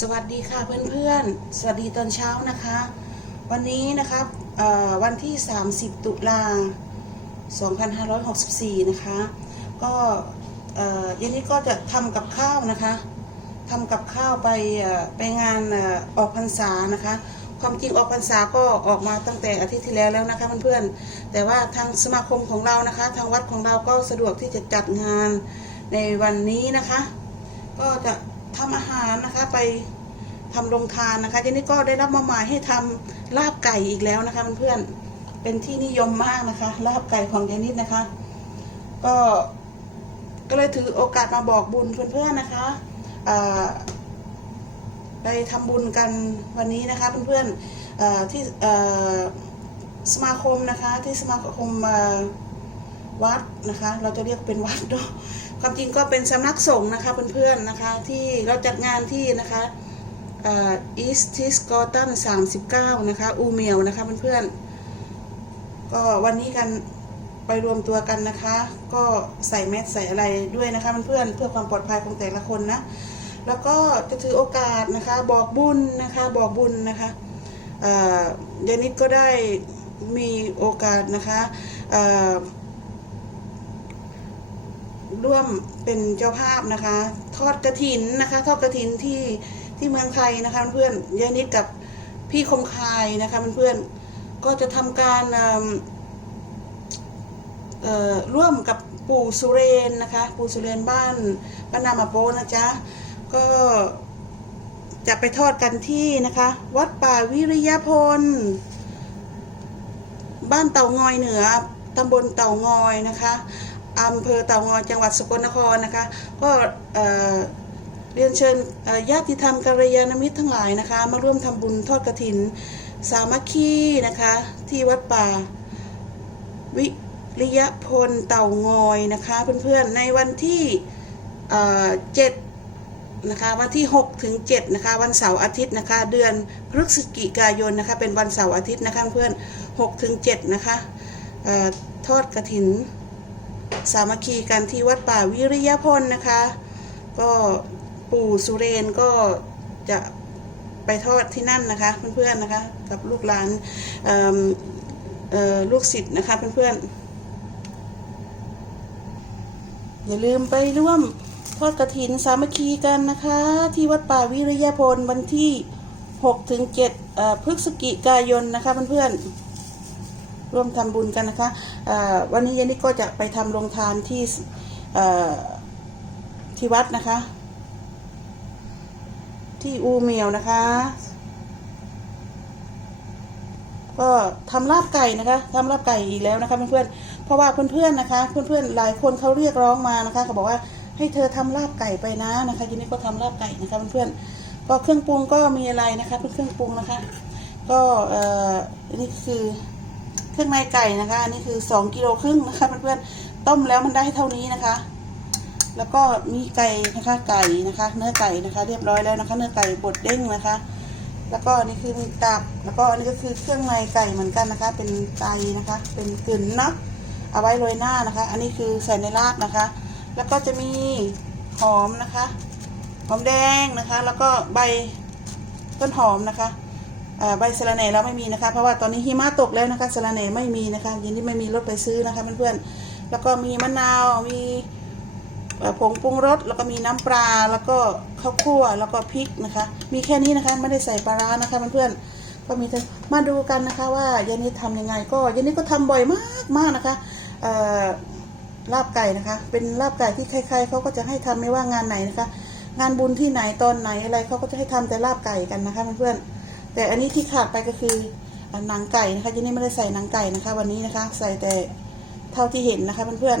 สวัสดีค่ะเพื่อนๆ สวัสดีตอนเช้านะคะ วันนี้นะครับวันที่ 30 ตุลา2564 นะคะ ก็เย็นนี้ก็จะทำกับข้าวนะคะทำกับข้าวไปไปงานออออกพรรษานะคะ ความจริงออกพรรษาก็ออกมาตั้งแต่อาทิตย์ที่แล้วแล้วนะคะเพื่อนๆ แต่ว่าทางสมาคมของเรานะคะ ทางวัดของเราก็สะดวกที่จะจัดงานในวันนี้นะคะ ก็จะ ทำอาหารนะคะไปทำโรงทานนะคะทีนี้ก็ได้รับมาหมายให้ทำลาบไก่อีกแล้วนะคะเพื่อนๆเป็นที่นิยมมากนะคะลาบไก่ของยายนิดนะคะ ก็ก็เลยถือโอกาสมาบอกบุญเพื่อนๆนะคะไปทำบุญกันวันนี้นะคะเพื่อนๆที่สมาคมนะคะที่สมาคมวัดนะคะ เราจะเรียกเป็นวัดเนาะ ความจริงก็เป็นสำนักสงฆ์นะคะเพื่อนๆนะคะที่เราจัดงานที่นะคะอีสทิสกอตัน39นะคะอูเมียวนะคะเพื่อนๆก็วันนี้กันไปรวมตัวกันนะคะ ก็ใส่แมสใส่อะไรด้วยนะคะเพื่อนๆเพื่อความปลอดภัยของแต่ละคนนะ แล้วก็จะถือโอกาสนะคะบอกบุญนะคะบอกบุญนะคะเอ่อยานิดก็ได้มีโอกาสนะคะ ร่วมเป็นเจ้าภาพนะคะ ทอดกระถินนะคะ ทอดกระถินที่ที่เมืองไทยนะคะเพื่อนๆยายนิดกับพี่คมคายนะคะเพื่อนๆก็จะทำการร่วมกับปู่สุเรนนะคะ ปู่สุเรนบ้านบ้านนามาโปนะจ๊ะก็จะไปทอดกันที่นะคะ วัดป่าวิริยพล บ้านเต่างอยเหนือตำบลเต่างอยนะคะ อำเภอเต่างอยจังหวัดสกลนครนะคะ ก็เรียนเชิญญาติธรรมกัลยาณมิตรทั้งหลายนะคะ มาร่วมทำบุญทอดกระถิน สามัคคีนะคะ ที่วัดป่า วิริยพลเต่างอยนะคะ เพื่อนๆในวันที่เจ็ดนะคะวันที่ 6 ถึง 7 นะคะ วันเสาร์อาทิตย์นะคะ เดือนพฤศจิกายนนะคะ เป็นวันเสาร์อาทิตย์นะคะเพื่อน6ถึง 7 นะคะอทอดกระถิน สามัคคีกันที่วัดป่าวิริยพลนะคะ ก็ปู่สุเรนก็จะไปทอดที่นั่นนะคะเพื่อนๆนะคะ กับลูกหลานลูกศิษย์นะคะเพื่อนๆอย่าลืมไปร่วมทอดกระถินสามัคคีกันนะคะ ที่วัดป่าวิริยพลวันที่6ถึง7เอ่อพฤศจิกายนนะคะเพื่อนๆ ร่วมทำบุญกันนะคะวันนี้เยนนี่ก็จะไปทำโรงทานที่ที่วัดนะคะ ที่อูเมียวนะคะ ก็ทำลาบไก่นะคะทำลาบไก่อีกแล้วนะคะเพื่อนๆเพราะว่าเพื่อนๆนะคะ เพื่อนๆหลายคนเขาเรียกร้องมานะคะเขาบอกว่าให้เธอทำลาบไก่ไปนะนะคะทีนี้ก็ทำลาบไก่นะคะเพื่อนๆก็เครื่องปรุงก็มีอะไรนะคะเป็นเครื่องปรุงนะคะ ก็เอ่ออันนี้คือ เครื่องในไก่นะคะอันนี้คือสองกิโลครึ่งนะคะเพื่อนๆต้มแล้วมันได้เท่านี้นะคะ แล้วก็มีไก่นะคะไก่นะคะ เนื้อไก่นะคะ เรียบร้อยแล้วนะคะ เนื้อไก่บดเด้งนะคะ แล้วก็อันนี่คือมีตับแล้วก็อันนี้ก็คือเครื่องในไก่เหมือนกันนะคะ เป็นไตนะคะ เป็นกึ่นเนาะเอาไว้โรยหน้านะคะ อันนี้คือใส่ในลาบนะคะ แล้วก็จะมีหอมนะคะ หอมแดงนะคะ แล้วก็ใบต้นหอมนะคะ ใบสะระแหน่เราไม่มีนะคะ เพราะว่าตอนนี้หิมะตกแล้วนะคะสะระแหน่ไม่มีนะคะยินดีไม่มีรถไปซื้อนะคะเพื่อนๆแล้วก็มีมะนาวมีผงปรุงรสแล้วก็มีน้ำปลาแล้วก็ข้าวคั่วแล้วก็พริกนะคะ มีแค่นี้นะคะไม่ได้ใส่ปลาร้านะคะเพื่อนๆก็มีมาดูกันนะคะว่ายานิดทำยังไง ก็ยานิดก็ทำบ่อยมากมากนะคะลาบไก่นะคะ เป็นลาบไก่ที่ใครๆเขาก็จะให้ทำไม่ว่างานไหนนะคะ งานบุญที่ไหนตอนไหนอะไรเขาก็จะให้ทำแต่ลาบไก่กันนะคะเพื่อนๆ แต่อันนี้ที่ขาดไปก็คือหนังไก่นะคะยี่นี่ไม่ได้ใส่หนังไก่นะคะ วันนี้นะคะ ใส่แต่เท่าที่เห็นนะคะเพื่อน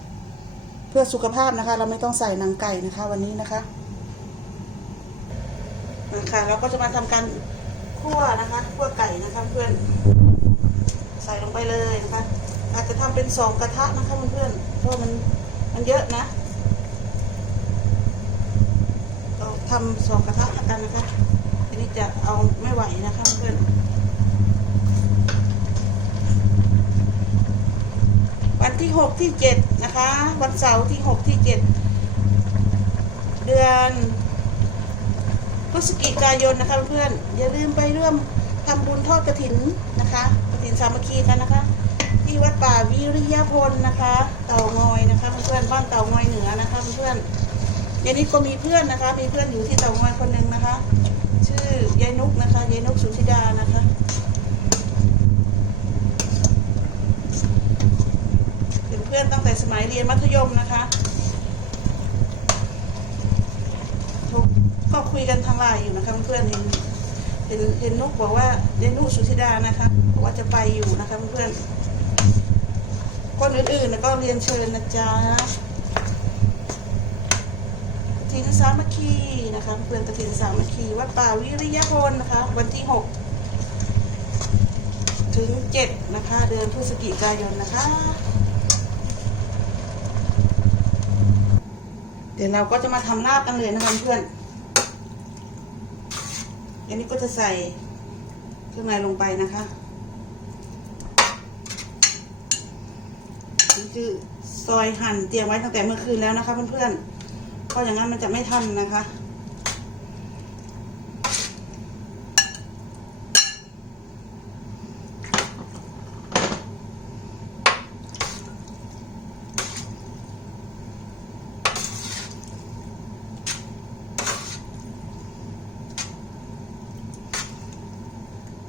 ๆเพื่อสุขภาพนะคะ เราไม่ต้องใส่หนังไก่นะคะ วันนี้นะคะนะคะเราก็จะมาทำการคั่วนะคะคั่วไก่นะคะเพื่อนใส่ลงไปเลยนะคะอาจจะทำเป็นสองกระทะนะคะเพื่อนเพราะมันมันเยอะนะเราทำสองกระทะกันนะคะ นนี้จะเอาไม่ไหวนะคะเพื่อนวันที่หกที่เจ็ดนะคะ วันเสาร์ที่หกที่เจ็ดเดือนพฤศจิกายนนะคะเพื่อนอย่าลืมไปร่วมทำบุญทอดกระถินนะคะกระถินสามัคคีกันนะคะ ที่วัดป่าวิริยพลนะคะ เต่างอยนะคะเพื่อนบ้านเต่างอยเหนือนะคะเพื่อน ๆเดี๋ยนี้ก็มีเพื่อนนะคะ มีเพื่อนอยู่ที่เต่างอยคนหนึ่งนะคะ ชื่อยายนุกนะคะยายนุกสุธิดานะคะเป็นเพื่อนตั้งแต่สมัยเรียนมัธยมนะคะทุกก็คุยกันทางไลน์อยู่นะคะเพื่อนเห็นเห็นเห็นนุกบอกว่าเรียนนุกสุธิดานะคะบอกว่าจะไปอยู่นะคะเพื่อนคนอื่นๆก็เรียนเชิญนะจ๊ะ ทินสามัคคีนะคะเพื่อนกระถินสามัคคีวัดป่าวิริยพลนะคะ วันที่หกถึงเจ็ดนะคะ เดือนพฤศจิกายนนะคะ เดี๋ยวเราก็จะมาทำลาบกันเลยนะคะเพื่อนอันนี้ก็จะใส่เครื่องในลงไปนะคะนี่คือซอยหั่นเตรียมไว้ตั้งแต่เมื่อคืนแล้วนะคะเพื่อนๆ ราะอย่างนั้นมันจะไม่ทันนะคะ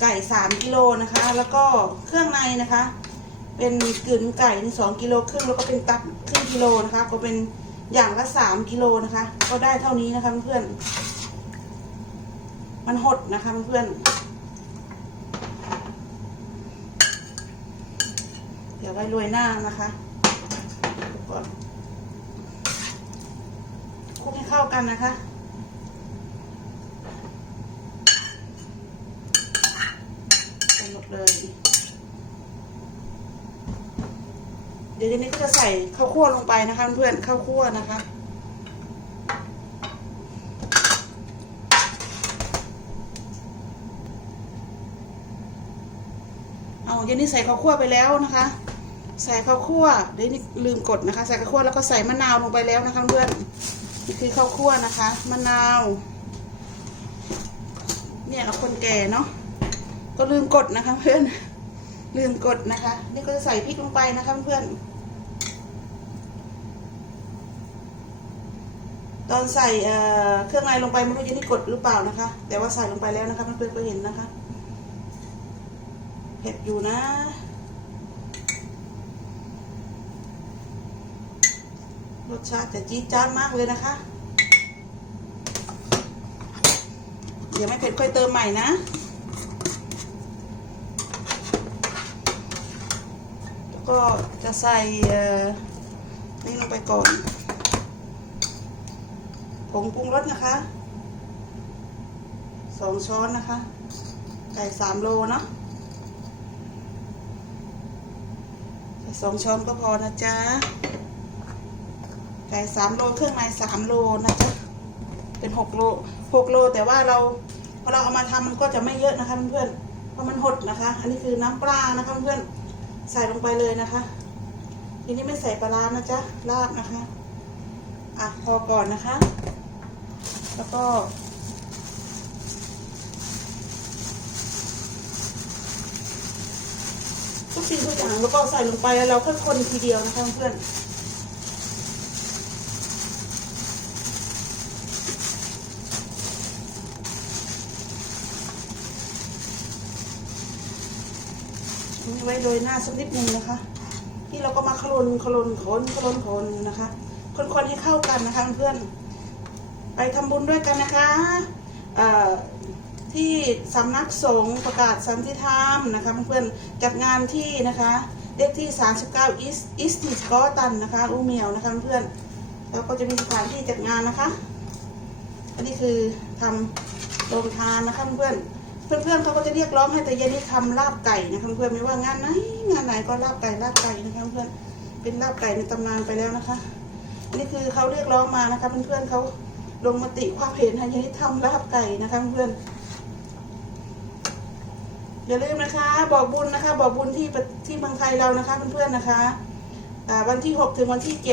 ไก่สามกิโลนะคะ แล้วก็เครื่องในนะคะ เป็นกึ่นไก่สองกิโลครึ่งแล้วก็เป็นตับครึ่งกิโลนะคะ ก็เป็น อย่างละสามกิโลนะคะ ก็ได้เท่านี้นะคะเพื่อนมันหดนะคะเพื่อนเดี๋ยวไว้โรยหน้านะคะก่อนคลุกให้เข้ากันนะคะส่หมดเลย ดี๋ยวทีนี้ก็จะใส่ข้าวคั่วลงไปนะคะ เพื่อนข้าวคั่วนะคะเอาเดี๋ยวนี้ใส่ข้าวคั่วไปแล้วนะคะ ใส่ข้าวคั่วเดี๋ยวนี้ลืมกดนะคะ ใส่ข้าวคั่วแล้วก็ใส่มะนาวลงไปแล้วนะคะ เพื่อนนี่คือข้าวคั่วนะคะมะนาว เนี่ยเราคนแก่เนาะก็ลืมกดนะคะ เพื่อนลืมกดนะคะ นี่ก็จะใส่พริกลงไปนะคะเพื่อน ตอนใส่เครื่องในลงไปไม่รู้จะนี่กดหรือเปล่านะคะ แต่ว่าใส่ลงไปแล้วนะคะเพื่อนๆก็เห็นนะคะเผ็ดอยู่นะรสชาติจะจี๊ดจ๊าดมากเลยนะคะ เดี๋ยวไม่เผ็ดค่อยเติมใหม่นะแล้วก็จะใส่นี่ลงไปก่อน ผงปรุงรสนะคะสองช้อนนะคะ ไก่สามโลเนาะสองช้อนก็พอนะจ๊ะ ไก่สามโลเครื่องในสามโลนะจ๊ะ เป็นหกโลหกโลแต่ว่าเราพอเราเอามาทำมันก็จะไม่เยอะนะคะเพื่อนเพราะมันหดนะคะ อันนี้คือน้ำปลานะคะเพื่อนใส่ลงไปเลยนะคะ ทีนี้ไม่ใส่ปลาร้านะจ๊ะ ลาบนะคะ อะพอก่อนนะคะ แล้วก็ ทุกสิ่งทุกอย่างแล้วก็ใส่ลงไปแล้วเราค่อยคนทีเดียวนะคะเพื่อนไว้โรยหน้าสักนิดนึงนะคะ ที่เราก็มาคลนคลนคนคลนคนนะคะคนๆให้เข้ากันนะคะเพื่อน ทำบุญด้วยกันนะคะที่สำนักสงฆ์ประกาศสันติธรรมนะคะเพื่อนจัดงานที่นะคะเลขที่ 39อีสอีสติสกอตันนะคะอูเมียวนะคะเพื่อนแล้วก็จะมีสถานที่จัดงานนะคะ อันนี้คือทำโรงทานนะคะเพื่อนเพื่อนๆเขาก็จะเรียกร้องให้แต่เย็นนี้ทำลาบไก่นะคะเพื่อนไม่ว่างานไหนงานไหนก็ลาบไก่ลาบไก่นะคะเพื่อนเป็นลาบไก่ในตำนานไปแล้วนะคะนนี้คือเขาเรียกร้องมานะคะเพื่อนๆเขา ลงมติความเห็นให้ยนนี้ทำลาบไก่นะคะเพื่อน อย่าลืมนะคะ บอกบุญนะคะ บอกบุญที่ที่เมืองไทยเรานะคะเพื่อนๆนะคะวันที่ 6 ถึงวันที่ 7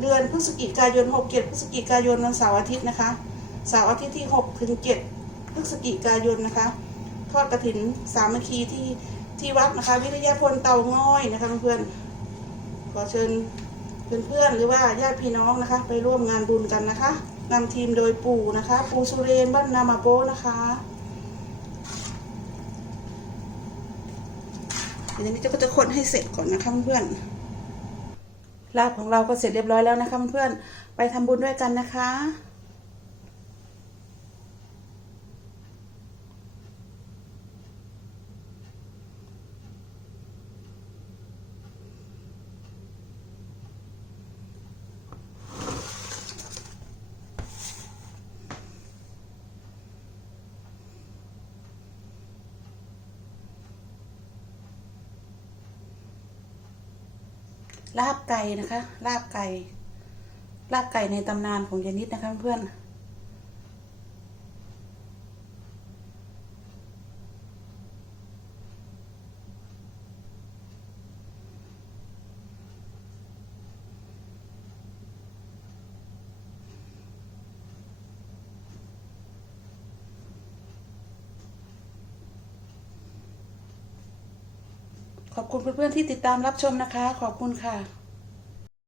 เดือนพฤศจิกายน 6 7พฤศจิกายนวันเสาร์อาทิตย์นะคะเสาร์อาทิตย์ที่ 6 ถึง 7 พฤศจิกายนนะคะทอดกระถินสามัคคีที่ที่วัดนะคะ วิทยาพลเตาง้อยนะคะเพื่อนขอเชิญ เพื่อนๆหรือว่าญาติพี่น้องนะคะ ไปร่วมงานบุญกันนะคะนำทีมโดยปู่นะคะ ปู่สุเรนบ้านนามาโปนะคะเดี๋ยวนี้เจะก็จะคนให้เสร็จก่อนนะคะเพื่อนลาบของเราก็เสร็จเรียบร้อยแล้วนะคะเพื่อนไปทำบุญด้วยกันนะคะ ลาบไก่นะคะ ลาบไก่ ลาบไก่ในตำนานของยานิดนะคะเพื่อน ขอบคุณเพื่อนๆที่ติดตามรับชมนะคะ ขอบคุณค่ะ